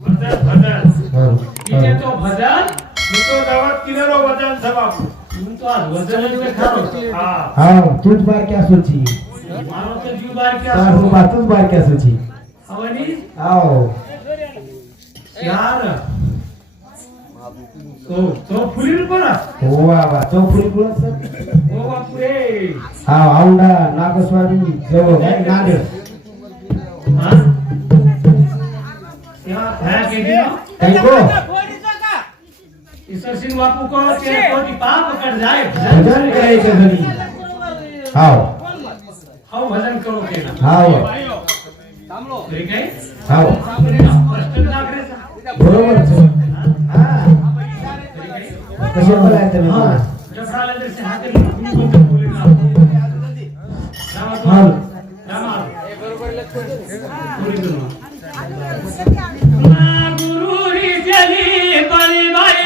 भजन भजन इथे तो भजन मी तो गावात किनारो भजन सभा तू तो आज भजन में खारो हां तूच बार क्या सोची मारो तो जीव बार क्या तारू बातच बार क्या सोची अवनी आओ यार तो फुलीर परा ओ वा तो फुली कोण सर ओ बापरे हा औंडा नागस्वामी जवळ काय नांदेड हां क्या है के दिनो ऐको ईश्वर सिंह बापू को के कोटी पाप कट जाए भजन करायचं घरी हाव हाउ भजन करो के ना हाव ठीक है हाव प्रश्न नागरे बरोबर आहे. हा कसे बोलायचं मी हां जब साला जैसे हाथ में तुम को बोले ना हाव रामा पूरी करो गुरु री चली बड़ी भाई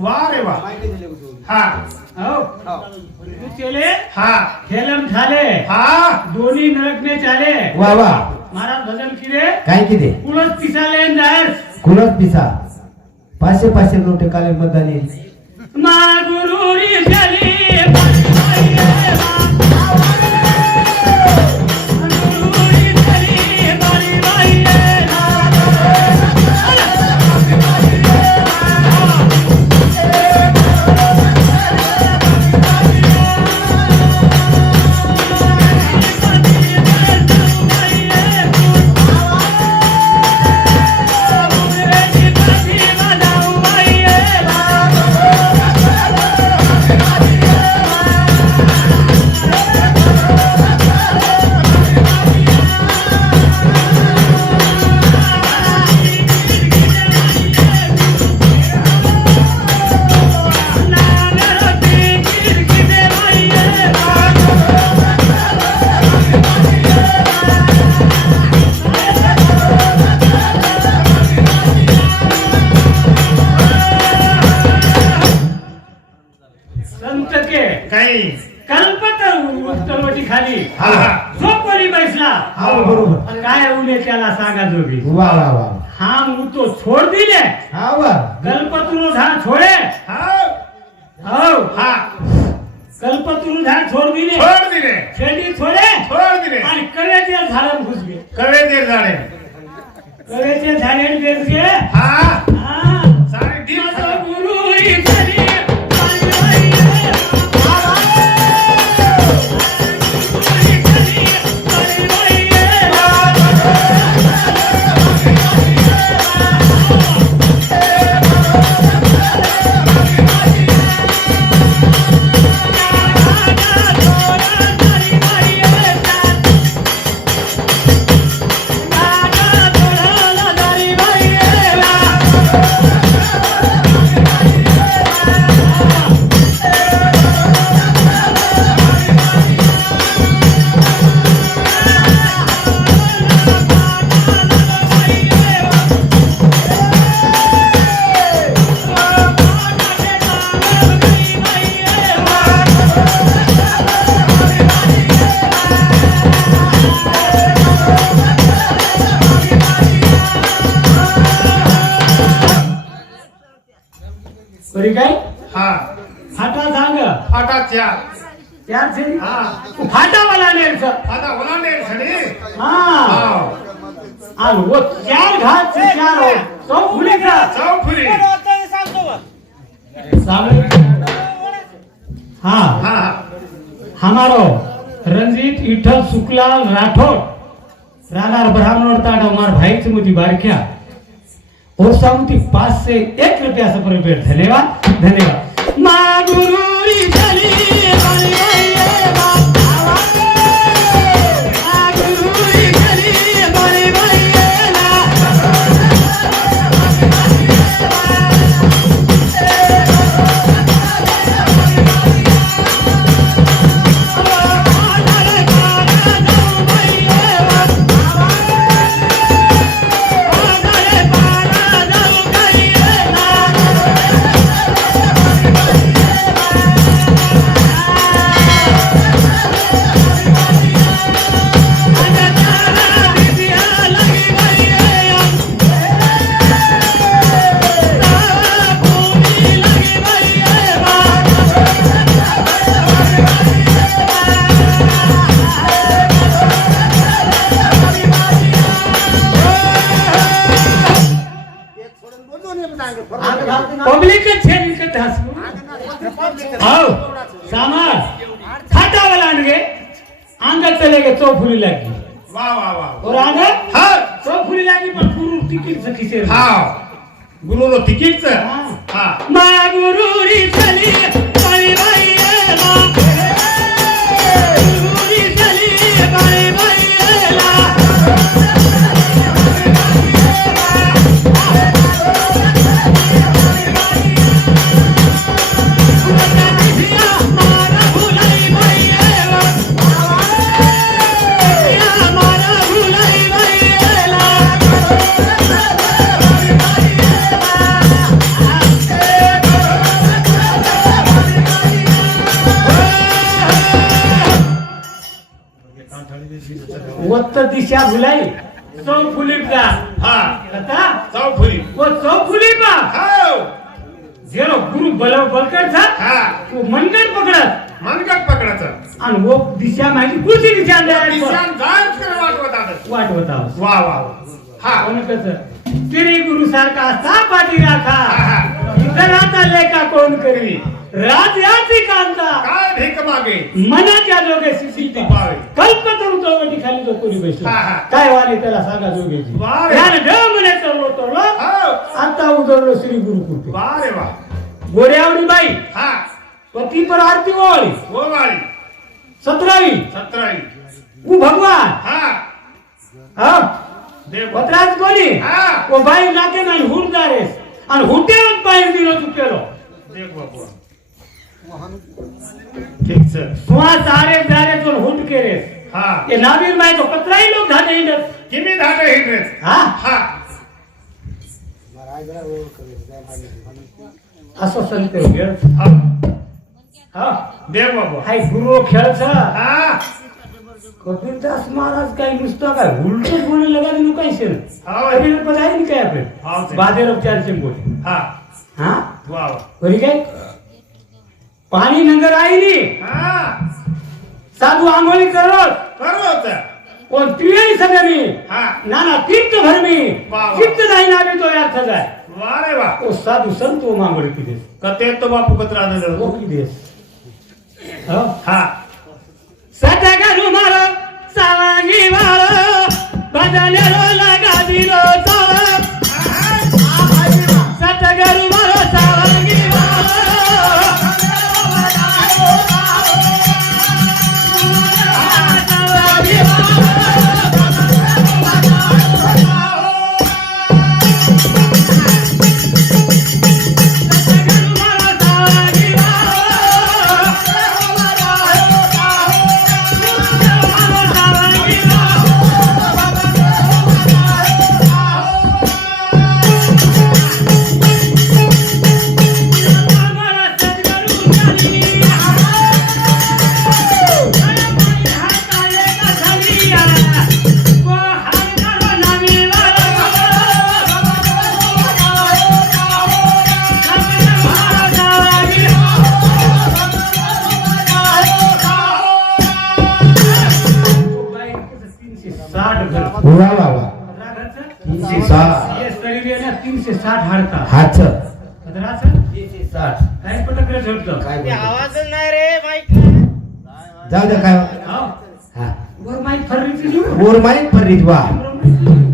वारे वा हा तू चले हा खेलम झाले हा दोन्ही नरकने चाले वा वा महाराज भजन किरे काय किती कुलच पिसाले जायस कुलत पिसा 500 नोटे काले मतदानी मा गुरु री चली खाली झोपली बैसला बरोबर काय उले त्याला सांगा जोगी वा वा वा हा मु तो छोड़ दिले हा वा गलपतरू झाड छोड़े हो हा गलपतरू झाड छोड़ दिले छेडी छोड़े आणि कवेचे झाड घुसगे कवेचे झाडे घुसगे हा सारे दिवस गुरु इथली काय हा फाटा सांग फाटा चार छेडी हा फाटा वाला नेर फाटा वाला नेर छेडी हा आणि वो चार घाट से चार हो तो फुली का चौफुली हाँ हा हमारो रंजीत विठ्ठल सुखलाल राठौर राणार ब्राह्मण ताड़ा हमार भाई से मुझे बारक्या और सामुती 5 से 1 रुपया से पर पेड़ धन्यवाद धन्यवाद माँ गुरुरी चली बनी भैया माँ गुरुरी चली बनी भैया पब्लिक के छेड़ के धस आओ समाज खाता वाला आनगे आंगल चले गए तो फूली लगी वाह वाह वाह और आगे हा तो फूली लगी पर गुरु टिकट से खींचे हा गुरुनो तिकीट हाँ। हा माँ गुरुरी चली बड़ी भैया माँ गुरुरी चली बड़ी भैया वत्त दिशा भुलाई सौ फुली का हा कथा चौफुली वो सौ फुली का हाव जेरो गुरु बलकर था हा वो मनगट पकडत मनगट पकडायचं आणि वो दिशा माझी कुठची दिशा द्यायची दिशान जायच करे वाटवत आता वाट बताव वाह वाह हा कोण कसं श्री गुरु सारखा सापाटी राखा हा. इतराचा लेखा कोण करवी राजाची कांता काय भीक मागे मनाच्या जोगे सिद्धी पावे. कल्पतरू चौकटी खाली जो कोणी बसली हा, हा. काय वाले त्याला सांगा जोगेची वा रे. याने म्हणे तरलो हाव आता उजळलो श्री गुरु कृपे वाह रे वाह गोड्यावडी बाई हा पती पर आरती ओळी वो वाली 17वी 17 उ भगवान हा हा देव पत्राच कोणी हा ओ बाई नाके नाही हुडदारेस आणि हुटेवत बाहेर दिलो तू केलो देव बाबू ठीक सर सुहा सारे जारे तो हुट केरेस हा ये नावीर बाई तो पत्राई लोक धाने इंडस किमी धाटे हिंड्रेस हा हा असं संत गेल हा हा देव बाबू हाय गुरु खेळचा हा कबीरदास महाराज काही नुसतं काय उलट बोलने लगा तू काही शेर हा. कबीर पदाई नहीं काय हा, आपण ते. बादेर उपचार से बोले हा हा वाह वाह बरी काय पाणी नंगर आई नी हा साधू आंघोळी करत बरोबर होतं कोण त्रिवेणी सगळी हा नाना तीर्थ धर्मी वा, वा. तीर्थ नाही नावे तो यार सजाय वाह रे वाह ओ साधू संत ओ मांगोळी की देस कते तो बापू कतरा ओ दे की देस हो हा सटा गालू मारो सावांगी मारो बदनेरो लगा दिलो चालो सटा गालू मारो सावांगी मारो सावांगी शरीर आहे ना 360 हाडका हाच पदराचं 360 काय पटकरे झोपतं काय बोलतो? आवाज नाही रे माईक जाऊ दे काय हो हा वर माईक फररीची जीव वर माहीत फरीत वा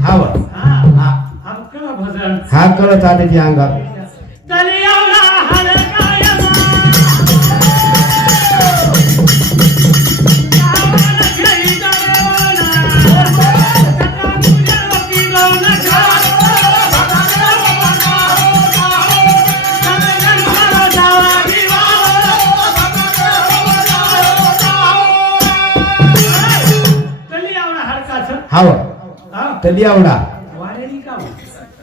हाव हा हा अब कळ भजन हा कळत आले ती अंगात तले एवढा हाडका यमा गावाला खेळी जागवना कथा तुझ्या लोकी गवना हाव तली आवडा वारेली का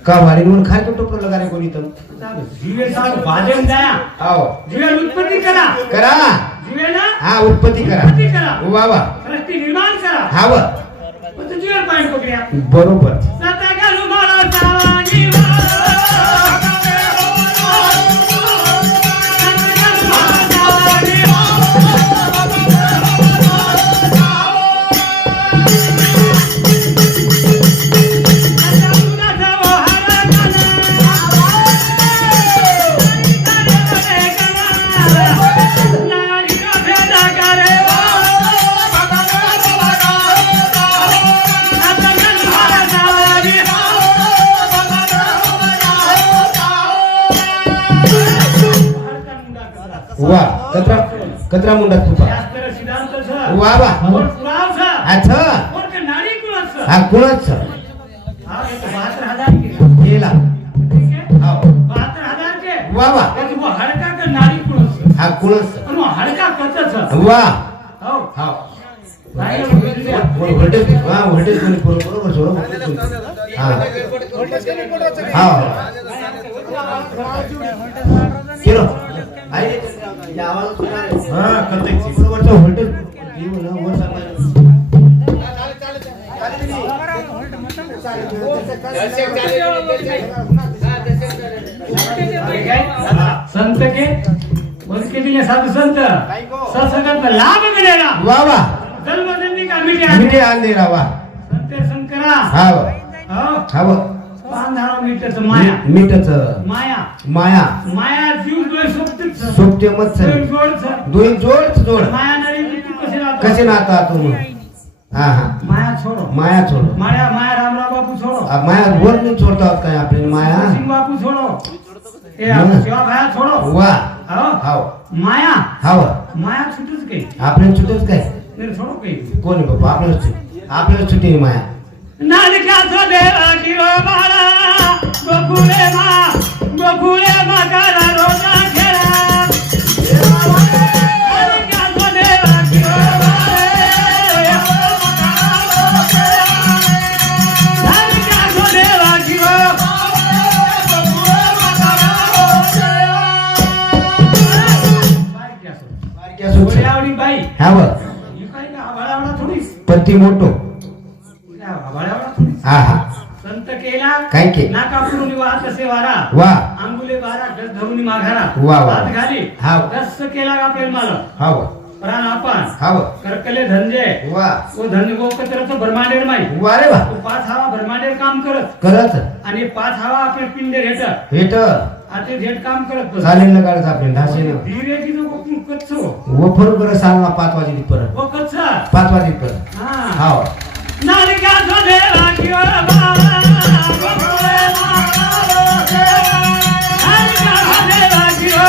का वारी म्हणून खाय तो टोपलं लगा रे कोणी तर जीवे साग वाजन जाया हाव जीवे उत्पत्ती करा करा जीवे ना हा उत्पत्ती उत्पत्ती करा करा वा वा सृष्टी निर्माण करा हाव पण तो जीवे पाय पकड्या बरोबर सता घालू मला सावानी वा वा कचरा कचरा मुंडा तुपा शास्त्र सिद्धांत छ वा वा और पुराव छ अच्छा और के नारी कुळ छ हा कोणच हा एक 72000 के गेला ठीक है हाव 72000 के वा वा एक वो हड़का के नारी कुळ छ हा कोणच और वो हड़का कच छ वा हो हाव काय बोलले व्होल्टेज हा व्होल्टेज कोणी बरोबर जोर हा हा किलो आई या आवाज हा कतेची बरोबरचा व्होल्टेज येऊ ना वर संत के उसके लिए साधु संत सत्संग लाभ मिलेगा वा वा जन्म जन्मी का मिटे मिटे आंदे रावा संत शंकरा हाव हो हाव पांधारा मीटच माया मीटच माया माया माया जीव दोय सोबतच सोपते मत दोय जोड दोन जोड माया नारी तू कसे राहतो कसे नाता तुम हा हा माया छोडो माया छोडो माया माया रामराव बापू छोडो माया वर नाही छोडतो काय आपली माया सिंह बापू छोडो ए शिवा भाया छोडो वा हो हाव माया हाव माया छुटूच काही आपल्याला छुटच काय मेरे छोडो काही कोणी बाबा आपल्याला छुटी माया नालिकाचा देवा किरो बाळा गोकुळे मा करा रोजा खेळा नालिकाचा देवा किरो नालिकाचा देवा किरो बारक्या सुट आवडी बाई हाव ही काय का आभाळावडा थोडीच पती मोठो आभाळावडा थोडीच हा हा संत केला काय के नाका पुरुनी वाहत असे वारा वा अंगुले बारा गज धरुनी माघारा वा, वा. हात घाली हाव. दस केला का आपल्याला मालक हाव प्राण आपण हाव करकले धंदे वा वो धंदे वो कचरच भरमाडेर माई वा रे वा तो 5 हवा भरमाडेर काम करत करत आणि 5 हवा आपले पिंडे घेत हेट आता झेट काम करत बस चालेल ना काढत आपले ढासे ना धीरे की जो कच्चो वो फरू कर सांगा 5 वाजे परत वो कच्चा 5 वाजे परत हा हाव नालिका जो देवा किओ बाबा गोकुळे नालिका जो देवा किओ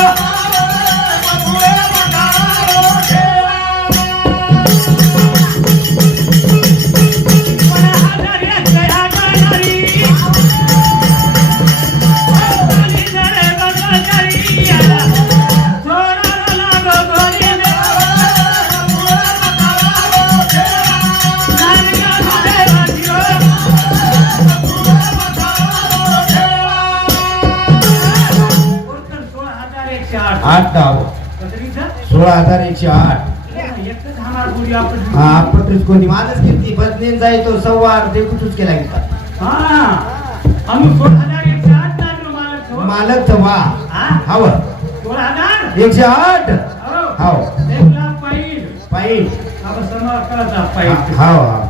आठ डाव 16,108 हा पत्रीच कोणी माझच किती बदलेन जाय तो सव्वा ते कुठूच केला गेला मालक वा हाव 108 हाव पायी हाव हाव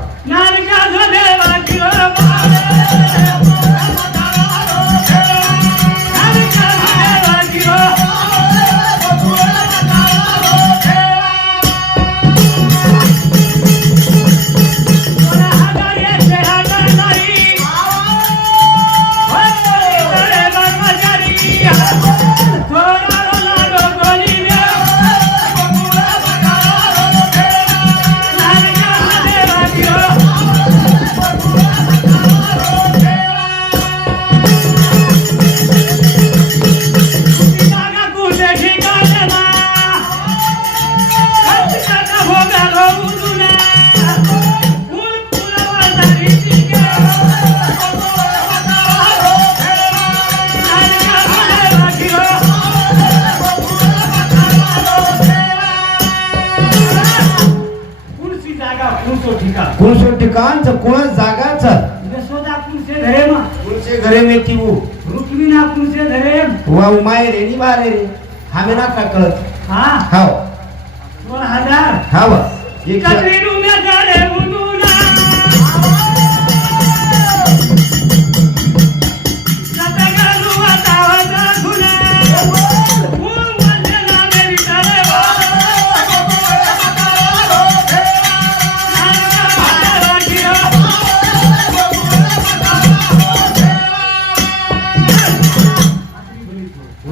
कांच कुण जागाच यशोदा कुणसे धरे मा कुणसे घरे में ती वो रुक्मिणा कुणसे धरे वा उमाय रे नी बारे रे हमें ना का कळत हा हाव 16,000 हाव एक कबीरू में धरे मुनुना सतगलु वातावता धुने फूल वंदना मेरी तले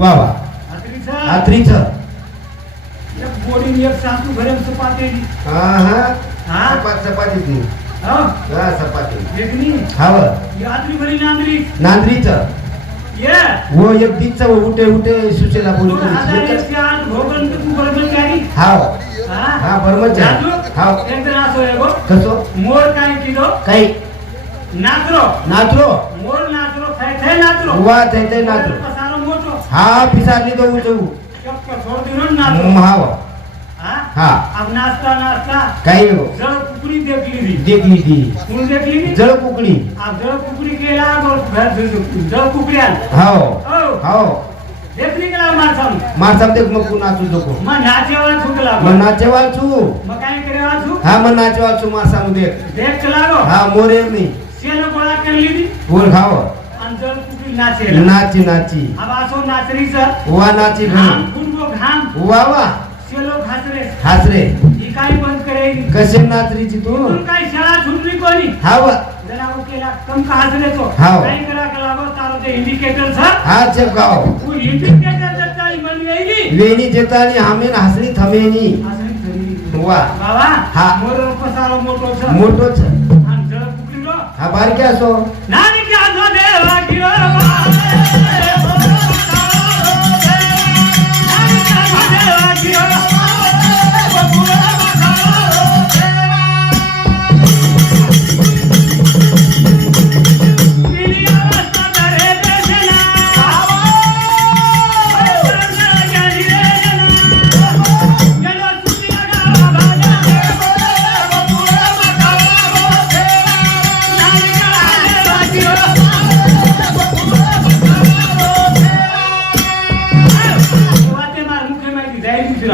वा वा आत्रीच एक बोडी एक सासू घरे सपाते हा हा हा चपाती ती हा हा चपाती एकनी हाव यात्री बरी नांदरी नांदरीच ये वो एक दिनच उठे उठे सुचेला बोलू 1608 भोगन तू कर्मचारी हाव हा हा बरोबर हाव एक दिन असो एगो कसो मोर काय किलो काही नाचरो नाचरो मोर नाचरो थे नाचरो वा ते नाचरो पसारो मोटो हा पिसारली तो उचू चक्कर छोड़ दिनो नाचरो हाव हा हा अब नाचता काही हो जळ कुकड़ी देख ली देखली ती कौन देख ली जळ कुकडी अब जळ कुकड़ी केला और जळ कुकड़ी आल हाव ओ हाव देख ली केला मार सामने मार साहेब देख मग नाचू नको मैं नाचे वाला छुकला मग नाचे वाचू मैं काय करे वाचू हा मग नाचे वाचू मार सामू देख देख चला गो हा मोरे नाही सेनो गोळा कर ली बोल खाव आणि जळ कुकड़ी नाचेला नाची नाची अब आसो नाचरीचं वा नाची घाम फुटबो घाम वा वा सेलो खासरे हासरे ही काय बंद करेगी कसे नाचरीची तू तुम काय शाळा छुटली कोणी हाव जरा वो केला कम का हासरे तो हाव. काय करा लागो तारो ते इंडिकेटर छ हा चेप गाव वो इंडिकेटर जताई बन गईली वेणी जेतानी हामेन हासरी थमेनी हासरी थरी वा बाबा हा. मोर पसारो मोटो छ मोठोच आणि जळ कुकलीलो हा बारके असो नानी क्या जो देवा किरो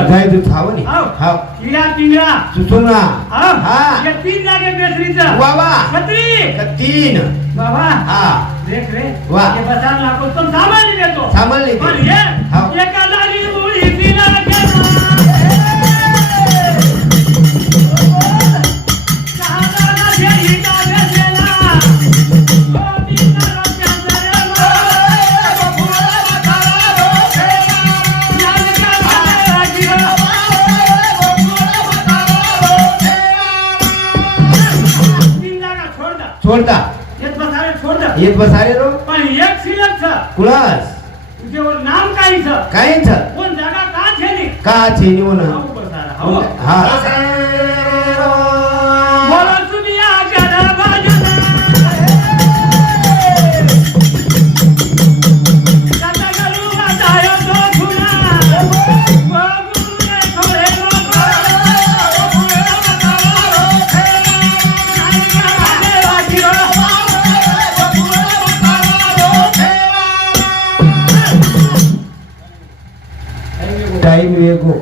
जाय तू थाव नी हाव. हाव किडा पिंजरा सुसुना हा हा ये तीन जागे बेसरीचं वा वा छत्री तीन बाबा हा देख रे वा. ये बसार लागो तुम सामान नहीं देतो सामान नाही पण दे. ये हाव. एका लाली मुळी तिला गेला कहादाला घेई का बेसेला ओ तिला रस्त्यात रेलो बकुळा बकाला रोखेला नानका भाला गिरा बकुळा बकाला रोखेला तीन जागा छोडदा छोडता येत बसारे छोडदा येत बसारे रो पण एक शिल्लक छ कुळास तुझ्यावर नाम काही छ काहीच कोण जागा का छेली का छे निवण हाऊ बसारा हाऊ हा बोलो सुनिया गदा बाजना कथा करू वाटायो तो खुना बाबूने थोडे लोक बाबूने बतावा रोखेला नानका भाले वागिरो बाबूने बतावा रोखेला टाइम वेगो